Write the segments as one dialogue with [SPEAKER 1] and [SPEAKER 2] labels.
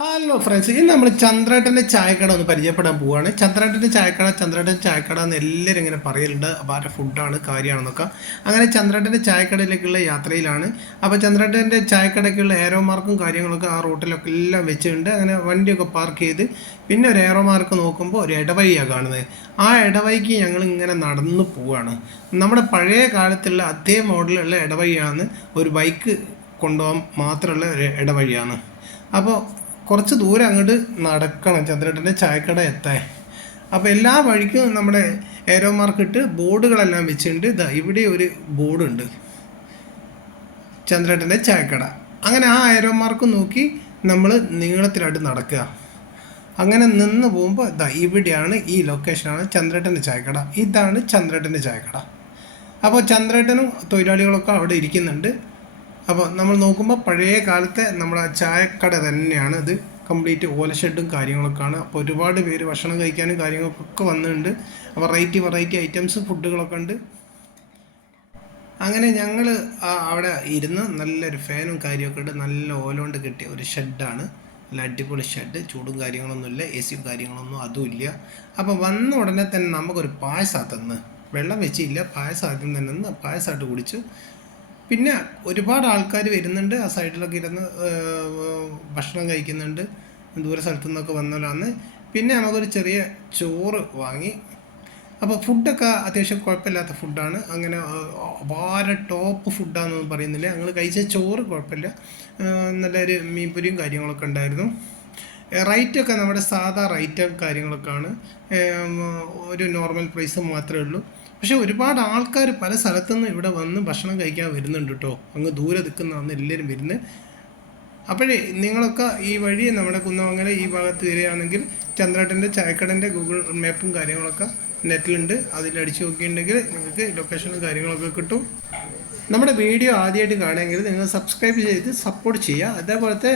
[SPEAKER 1] Hello friends ഇന്ന് നമ്മൾ ചന്ദ്രേട്ടന്റെ ചായക്കട ഒന്ന് പരിചയപ്പെടാൻ പോവുകയാണ് ചന്ദ്രേട്ടന്റെ ചായക്കട ചന്ദ്രേട്ടൻ ചായക്കട എന്ന് എല്ലാവരും ഇങ്ങനെ പറയലുണ്ട്. അപ്പോൾ ആരുടെ ഫുഡാണ് കാര്യമാണെന്നൊക്കെ അങ്ങനെ ചന്ദ്രേട്ടന്റെ ചായക്കടയിലേക്കുള്ള യാത്രയിലാണ്. അപ്പോൾ ചന്ദ്രേട്ടന്റെ ചായക്കടയ്ക്കുള്ള ഏറോ മാർക്കും കാര്യങ്ങളൊക്കെ ആ റൂട്ടിലൊക്കെ എല്ലാം വെച്ചിട്ടുണ്ട്. അങ്ങനെ വണ്ടിയൊക്കെ പാർക്ക് ചെയ്ത് പിന്നെ ഒരു ഏറോ മാർക്ക് നോക്കുമ്പോൾ ഒരു ഇടവഴിയാണ് കാണുന്നത്. ആ ഇടവഴിക്ക് ഞങ്ങൾ ഇങ്ങനെ നടന്നു പോവുകയാണ് നമ്മുടെ പഴയ കാലത്തുള്ള അതേ മോഡലുള്ള ഇടവഴിയാണ് ഒരു ബൈക്ക് കൊണ്ടുപോകാൻ മാത്രമുള്ള ഒരു ഇടവഴിയാണ്. അപ്പോൾ കുറച്ച് ദൂരം അങ്ങോട്ട് നടക്കണം. ചന്ദ്രേട്ടന്റെ ചായക്കട എത്താൻ. അപ്പോൾ എല്ലാ വഴിക്കും നമ്മുടെ ഏരോ മാർക്കിട്ട് ബോർഡുകളെല്ലാം വെച്ചിട്ടുണ്ട്. ഇതാ ഇവിടെ ഒരു ബോർഡുണ്ട്. ചന്ദ്രേട്ടന്റെ ചായക്കട. അങ്ങനെ ആ ഏരോ മാർക്ക് നോക്കി നമ്മൾ നീളത്തിലായിട്ട് നടക്കുക. അങ്ങനെ നിന്ന് പോകുമ്പോൾ ഇതാ ഇവിടെയാണ് ഈ ലൊക്കേഷനാണ് ചന്ദ്രേട്ടന്റെ ചായക്കട. ഇതാണ് ചന്ദ്രേട്ടന്റെ ചായക്കട. അപ്പോൾ ചന്ദ്രേട്ടനും തൊഴിലാളികളൊക്കെ അവിടെ ഇരിക്കുന്നുണ്ട്. അപ്പോൾ നമ്മൾ നോക്കുമ്പോൾ പഴയ കാലത്തെ നമ്മുടെ ചായക്കട തന്നെയാണ് അത് കംപ്ലീറ്റ് ഓല ഓലഷെഡും കാര്യങ്ങളൊക്കെയാണ്. അപ്പോൾ ഒരുപാട് പേര് ഭക്ഷണം കഴിക്കാനും കാര്യങ്ങൾക്കൊക്കെ വന്നിട്ടുണ്ട്. വെറൈറ്റി വെറൈറ്റി ഐറ്റംസ് ഫുഡുകളൊക്കെ ഉണ്ട്. അങ്ങനെ ഞങ്ങൾ അവിടെ ഇരുന്ന് നല്ലൊരു ഫാനും കാര്യമൊക്കെ ഉണ്ട് നല്ല ഓലോണ്ട് കിട്ടിയ ഒരു ഷെഡാണ് നല്ല അടിപൊളി ഷെഡ് ചൂടും കാര്യങ്ങളൊന്നുമില്ല. എ സിയും കാര്യങ്ങളൊന്നും അതുമില്ല അപ്പോൾ വന്ന ഉടനെ തന്നെ നമുക്കൊരു പായസം തന്ന് വെള്ളം വെച്ചില്ല. പായസം ആദ്യം തന്നെ നിന്ന് പായസമായിട്ട് കുടിച്ചു. പിന്നെ ഒരുപാട് ആൾക്കാർ വരുന്നുണ്ട്. ആ സൈഡിലൊക്കെ ഇരുന്ന് ഭക്ഷണം കഴിക്കുന്നുണ്ട്. ദൂരെ സ്ഥലത്തു നിന്നൊക്കെ വന്നവരാണ്. പിന്നെ നമുക്കൊരു ചെറിയ ചോറ് വാങ്ങി. അപ്പോൾ ഫുഡൊക്കെ അത്യാവശ്യം കുഴപ്പമില്ലാത്ത ഫുഡാണ്. അങ്ങനെ വാര ടോപ്പ് ഫുഡാണെന്നൊന്നും പറയുന്നില്ല. ഞങ്ങൾ കഴിച്ച ചോറ് കുഴപ്പമില്ല. നല്ലൊരു മീൻപൊരിയും കാര്യങ്ങളൊക്കെ ഉണ്ടായിരുന്നു. റേറ്റൊക്കെ നമ്മുടെ സാധാ റേറ്റ് കാര്യങ്ങളൊക്കെയാണ്. ഒരു നോർമൽ പ്രൈസ് മാത്രമേ ഉള്ളൂ. പക്ഷേ ഒരുപാട് ആൾക്കാർ പല സ്ഥലത്തുനിന്ന് ഇവിടെ വന്ന് ഭക്ഷണം കഴിക്കാൻ വരുന്നുണ്ട് കേട്ടോ അങ്ങ് ദൂരെ നിൽക്കുന്നതാണ് എല്ലാവരും വരുന്നത് അപ്പോഴേ നിങ്ങളൊക്കെ ഈ വഴി നമ്മുടെ കുന്നമംഗലം ഈ ഭാഗത്ത് വരികയാണെങ്കിൽ ചന്ദ്രേട്ടന്റെ ചായക്കടന്റെ ഗൂഗിൾ മാപ്പും കാര്യങ്ങളൊക്കെ നെറ്റിലുണ്ട്. അതിൽ അടിച്ചു നോക്കിയിട്ടുണ്ടെങ്കിൽ നിങ്ങൾക്ക് ലൊക്കേഷനും കാര്യങ്ങളൊക്കെ കിട്ടും. നമ്മുടെ വീഡിയോ ആദ്യമായിട്ട് കാണുമെങ്കിൽ നിങ്ങൾ സബ്സ്ക്രൈബ് ചെയ്ത് സപ്പോർട്ട് ചെയ്യുക. അതേപോലത്തെ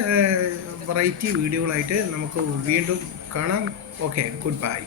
[SPEAKER 1] വെറൈറ്റി വീഡിയോകളായിട്ട് നമുക്ക് വീണ്ടും കാണാം. Okay good bye